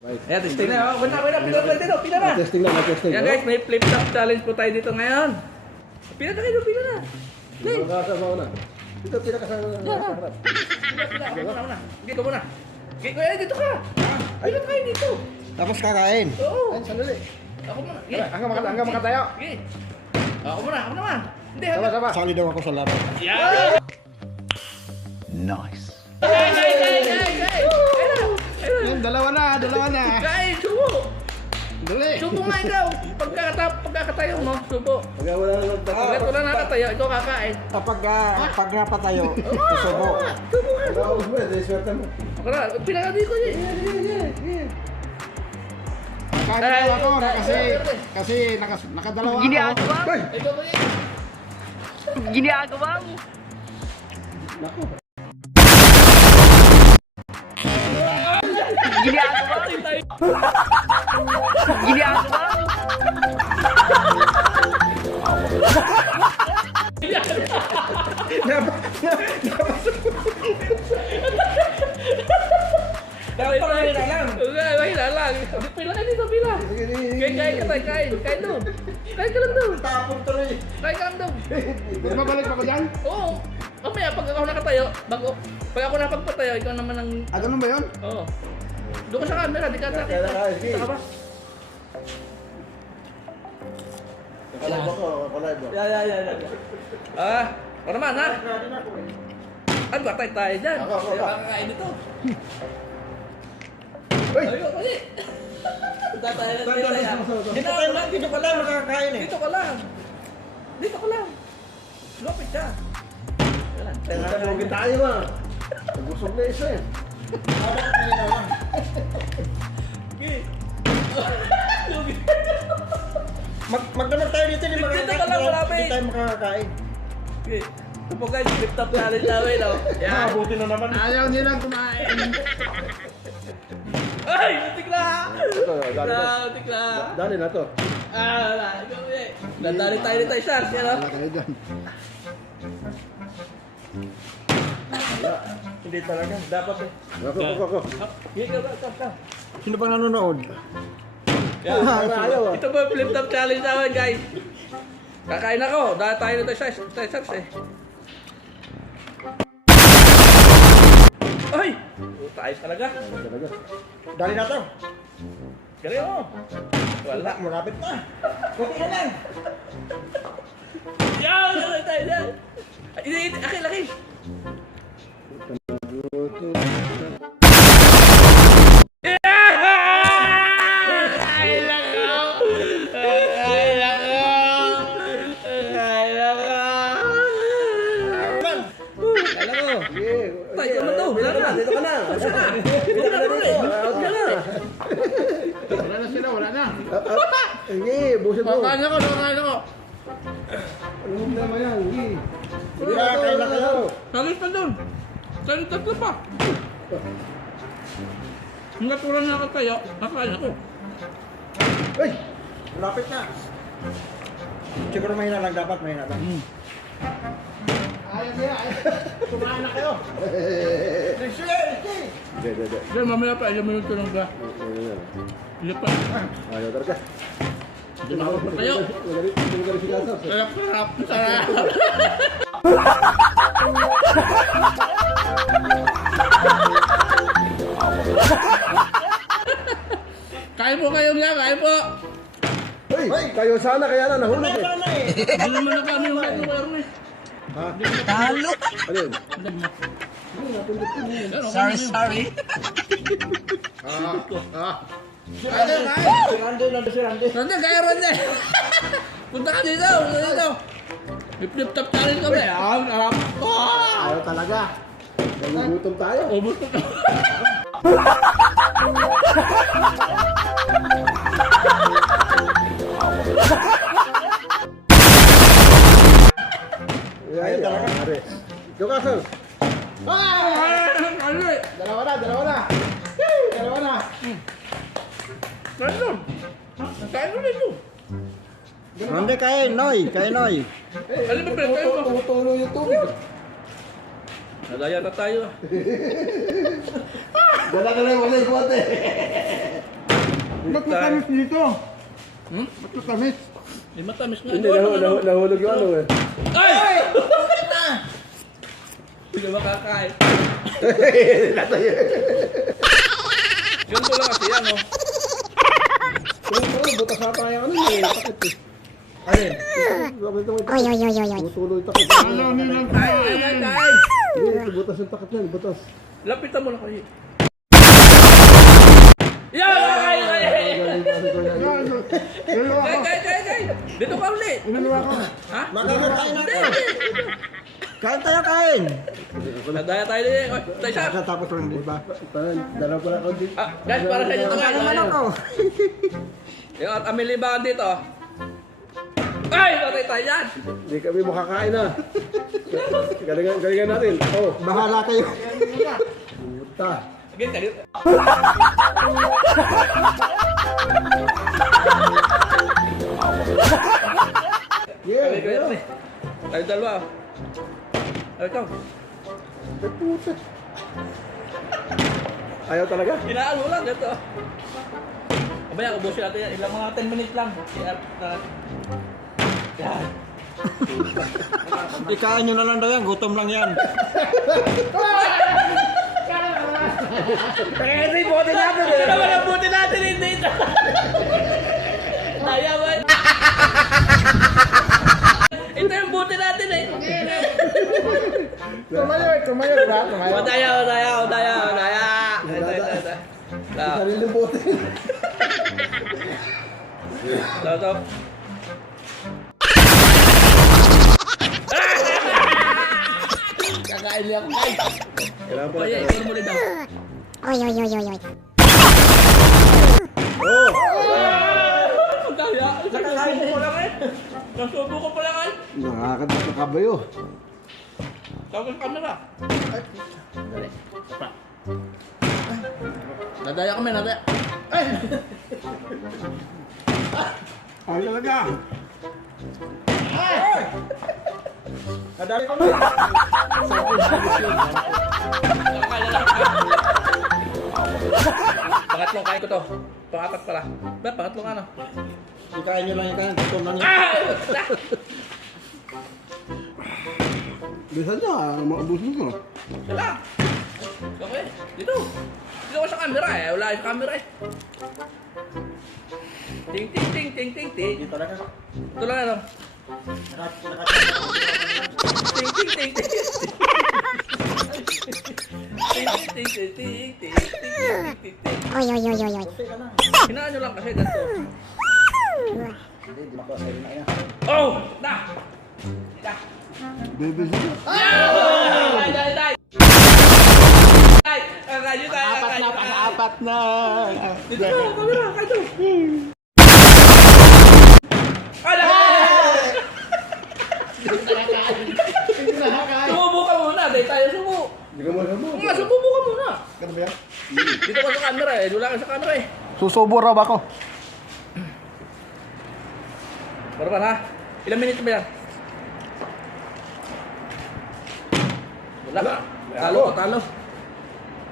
Ayan, testing na. Pila na. Testing na, testing. Yan guys, may flip top challenge po tayo dito ngayon. Pila na kayo, pila na. Dito, kasama na. Dito, pinakasama na. Pila na. Sige, ka muna. Sige, kuya, dito ka. Pila tayo dito. Tapos kakain. Oo. Ay, sandali. Ako muna. Hanggang makatayo. Sige. Ako muna, ako naman. Hindi, Sama. Sali daw ako sa laro. Yan! Nice. Yan, dalawa na. Guys, subo! Dali. Subo nga ikaw! Pagkakatayo mo, subo. Pagka wala nang Pagkat wala nakatayo, ikaw kakain. Kapag pag napatayo, susubo. Subo nga, subo. Pagkaos mo, swerte mo. Ako na, pinakadi ko niya. Kaya ako kasi nakadalawa ako. Ginagawa mo? Ikaw ko niya. Ginagawa mo? Naku. Ginagawa mo? Ginagawa mo? Dapat pala hila lang. Hila lang. Pila ka dito, pila. Kain ka tayo, kain. Kain doon. Kain ka lang doon. Tapon tuloy. Kain ka lang doon. Mabalik pa ko dyan? Oo. Mamaya, pag ako nakatayo, pag ako napagpatayo, ikaw naman ang... Ano ba yun? Oo. Doon ka sa camera, di ka sa Kaya na, sige. Kita ka ba? Nakalive ako, nakalive ako. Ako naman, ha? Ano ba tayo dyan? Ako. Kaya makakain dito. Uy! Ayun, kasi. Tatayo na Dito ka lang makakain eh. Dito ka lang. Dito ka lang. Lopit siya. Tawagin tayo ah. Nagusog na isa eh. Magdamag tayo dito, Dito ka lang, marami. Hindi tayo makakakain. Okay. Ito po guys, flip top challenge namin, no? Yan. Mabuti na naman. Ayaw nilang kumain. Ay! Butik na! Ito, dali na. Butik na! Dali na to. Wala. Ikaw eh. Dadali tayo ni tayo, Shars. Yan, no? Wala kayo dyan. Hindi talaga. Dapat eh. Ako. Ikaw. Sino bang nanonood? Yan. Ayaw ah. Ito po yung flip top challenge namin, guys. Kakain ako. Dahil tayo ni tayo, Shars eh. Ay! Tayo talaga. Talaga. Dali na to. Galing mo. Wala. Malapit na. Kunti na lang. Yan! Galing tayo dyan. Laki. Tayo ka na to. Dito ka na. Wala na. Hindi, buset mo. Kakain ako. Ano naman yan? Hindi. Hindi nakakain na kayo. Salis pa doon. Salis tatlo pa. Hanggat wala na tayo, kakain ako. Uy! Malapit na. Siguro mahina lang dapat, mahina lang. Ayaw niya. Kumain na kayo. Hindi. Diyan, mamaya pa, ilang minuto lang ka. Hindi pa. Ayaw talaga. Diyan ako pa kayo. Magaling si Gasar. Sarap. Kain po kayo nga, kain po. Uy! Kayo sana kaya na nahulog eh. Hindi naman na kami yung kain ko eh. Talo? Ano yun? Sorry. Ronde, kaya Ronde. Punta ka dito. Flip top challenge kami. Harap. Ayaw talaga. Nagugutom tayo. Ubus na. Ayaw talaga. Ikaw Gasar. Ano eh? Dalawa na. Kain doon. Kain doon dito. Hindi, kain, Noy. Kain, Noy. Ano ba pinagkain mo? Tumutulo yung tubig. Nalaya na tayo. Dala ka na yung wala yung bote. Ba't matamis dito? Hmm? Ba't matamis? Di matamis nga. Hindi, Ano? nahulog yung ano eh. Ay! Hindi ka makakain. Ganito lang kasi yan, oh. Butas na tayo ano eh. Takot eh. Alin? Oy, oy, oy, oy. Tutuloy takot. Ano nilang tayo? Kain! Hindi, butas yung takot yan. Butas. Lapitan mo na kayo. Yan! Kain! Kain! Dito ka ulit! Inalawa ko. Ha? Makakakain natin. Kain tayo, kain. Nagdaya tayo din. Oy, tayo siya. Tapos lang, di ba? Dalawa pala ako dito. Ah, guys, para sa inyo ito Ang naman ako. Yung at aming libangan dito. Ay! Patay tayo yan! Hindi kami makakain na. Galingan natin. Oh, Bahala kayo. puta. Again, kayo. Yeah, Kaya yeah. rin. Tayo dalawa. Ay, ikaw. Ay, puta. Ayaw talaga? Hinaan mo lang, ganito. Mamaya, ubusin natin yan. Ilang mga 10 minutes lang. Kaya, yan. Ikain nyo na lang daw yan, gutom lang yan. Kaya rin, buti natin eh. Ito naman ang buti natin, hindi ito. Ayaw mo. Ito yung buti natin eh. Tumayo ba? Madaya. Ito. Sarili bote. Ito. Kakain niya ako. Kailangan pala. Oye, ikaw mo rin daw. Oy, oy, oy, oy, oy. Oh! Ang daya. Nakakain ko lang eh. Nasubo ko pa lang eh. Nakakadap na kabayo. Tawag sa camera. Nadaya kami, nadaya. Ay, talaga. Kadali ko Pangatlong kain ko to. Pangapat pala. Ba, pangatlong ano? Ikain nyo lang yung kain, gutom lang yan. Bisa niya, maubusin ko. Sila. Okay. Dito. Dito ko sa camera eh. Wala sa camera eh. Ting. Hindi talaga. Ito lang ano. Ting. Oy, oy, oy, oy, oy. Hinaan nyo lang kasi ganito. Hindi ba ko sa'yo na yan? Oh! Na! Dita. Baby siya. Day! Kakayo tayo. Apat na. Dito ka, camera. Kayo. Ala! Sumubo ka muna. Day tayo sumo. Hindi ka mo. Nga, sumubo ka muna. Ganun ba yan? Dito ka sa camera eh. Wala ka sa camera eh. Susubo raw ako. Baraban ha? Ilang minutes ba yan? Wala. Talo.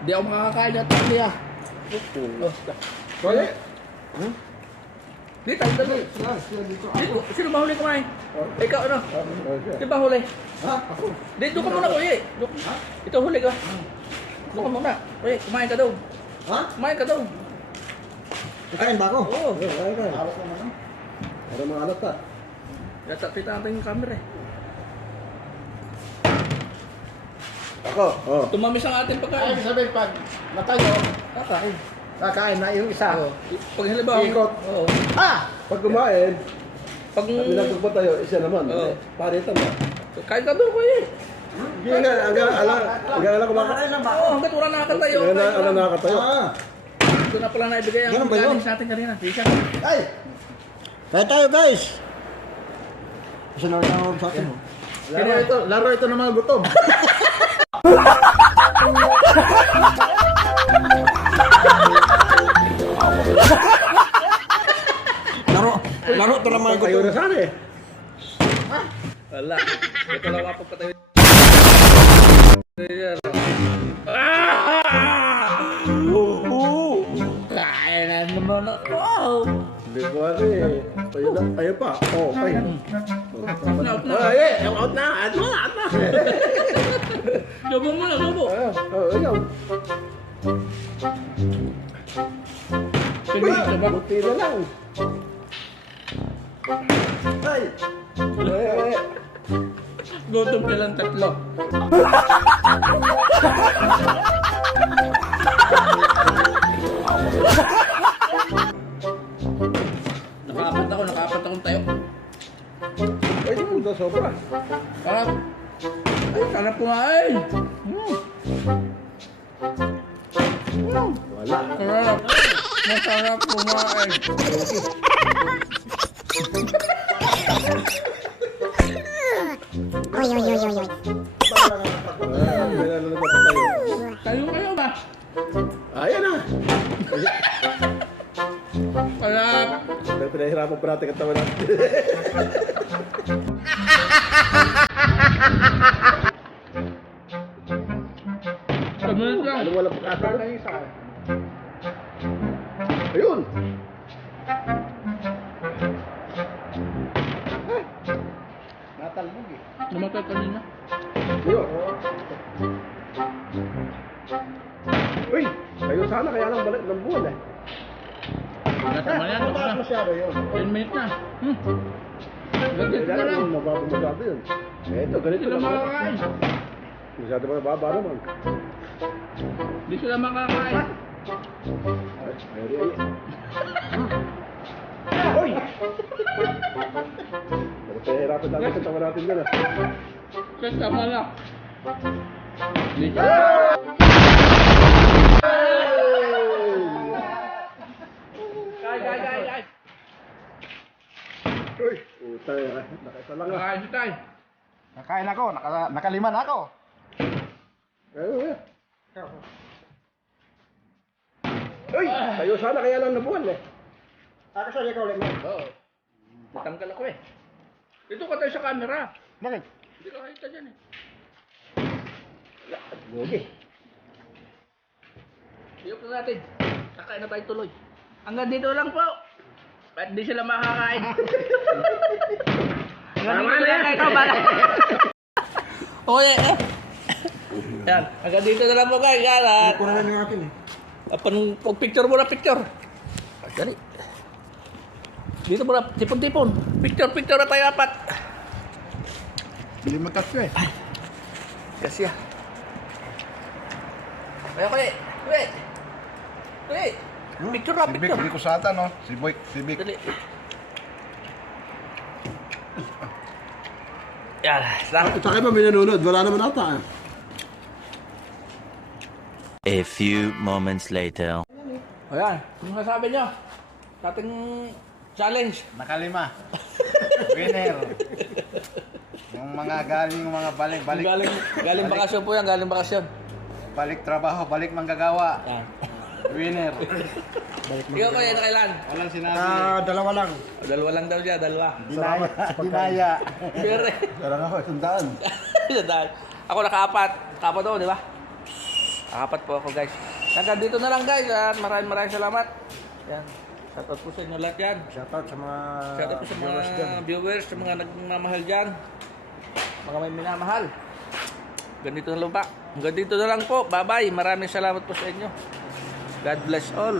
Di ako makakakain na tayo niya. Kaya? Di tayo dalo. Sino ba huli kumain? Ikaw ano? Di ba huli? Ha? Ako? Dito ka muna kuya. Ito huli ka. Doon ka muna. Kuya, kumain ka daw. Ha? Kumain ka daw. Kain ba ako? Oo. Hawak naman. Para maalat ka. Kita natin yung camera eh. Ako? Oh. Tumamis ang ating pagkain. sabihin pag matayo, Kakain. kakain na yung isa. Oo. Pag halimbawa. Ikot. Oo. Pag kumain, Pag... pinagtog pa tayo, isa naman. Oo. Paritan ba? Kain ka doon kuya. Hindi nga, hanggang alam kumakain. lang ba? Oo, hanggat wala nakakatayo. Hanggang alam nakakatayo. Ito na pala naibigay ang Ganun ba yun? galing sa atin kanina. Bisa. Ay! Kain tayo guys! Kasi naman sa akin. Laro ito ng mga gutom. Laro to ng mga Tayo gutom. na sana eh. Wala. Ito lang mapagpatayo. Kain na naman na. Wow! Hindi ko ano eh. Tayo pa. Oh, tayo. Out na. Out na. Out na. Subo mo na, subo. Ayaw. Sige, subo. Buti na lang. Ay. Gutom ka lang tatlo. Nakaapat akong tayo. Ay, puta sobra. Sarap. Ay, sarap kumain. Wala. Sarap. Masarap kumain. Oy, oy, oy, oy, oy. Kayo kayo ba? Ayan na. Sarap. Pinahirapan pa natin katawan natin. Sabihin lang. Ano wala pagkasa na isa? Ayun. Natalbog eh. Namatay kanina. Ayun. Uy, kayo sana kaya lang balik ng buwan eh. Nasa yan. Mataas masyado yun. 10 minutes na. Ganito Kaya na lang. lang mababa masyado yun. Eh, ito, ganito Hindi sila lang. makakain. Masyado mababa naman. Hindi sila makakain. Ay. Uy! Pahirapan natin sa tawa natin dyan ah. Kasi tama na. Hindi siya. Kay. Uy, puta yan. Nakaisa lang ah. Kakain si Tay. Nakain ako, nakalima na ako. Ayun. Uy, kayo sana kaya lang nabuhan eh. Ako sa ikaw ulit mo. Oo. Natanggal ako eh. Dito ka tayo sa camera. Bakit? Hindi ka kahit dyan eh. Gogi. Iyok na natin. Kakain na tayo tuloy. Hanggang dito lang po. Ba't di sila makakain? Hanggang dito lang kayo. Okay eh. Yan. Hanggang dito na lang po guys. Yan at... Pura na yung akin eh. Pag-picture mo na picture. Dali. Dito mo na. Tipon-tipon. Picture na tayo apat. Bili magkasyo eh. Kasi ah. Kaya kuli. Kuli. Picture na, Si Vic, picture. hindi ko sata no? Si Vic. Dali. Yan. Sarap. Ito kayo ba may nanonood? Wala naman ata eh. A few moments later. Ayan. Ano masasabi nyo? Sa ating challenge. Nakalima. Winner. Yung mga balik. Galing bakasyon po yan. Galing bakasyon. Balik trabaho, balik manggagawa. Yan. Winner. Ikaw ko yan na kailan? Walang sinabi. Dalawa lang. Dalawa lang daw siya. Dalawa. Dinaya. Pero Darang ako, sundaan. dahil ako nakaapat. Kapat ako, di ba? Nakapat po ako guys. Hanggang dito na lang guys. At maraming salamat. Yan. Shoutout po sa inyo lahat yan. Shoutout sa mga Shoutout po sa mga viewers, sa mga nagmamahal dyan. Mga may minamahal. Ganito na lang pa. Hanggang dito na lang po. Bye-bye. Maraming salamat po sa inyo. God bless all.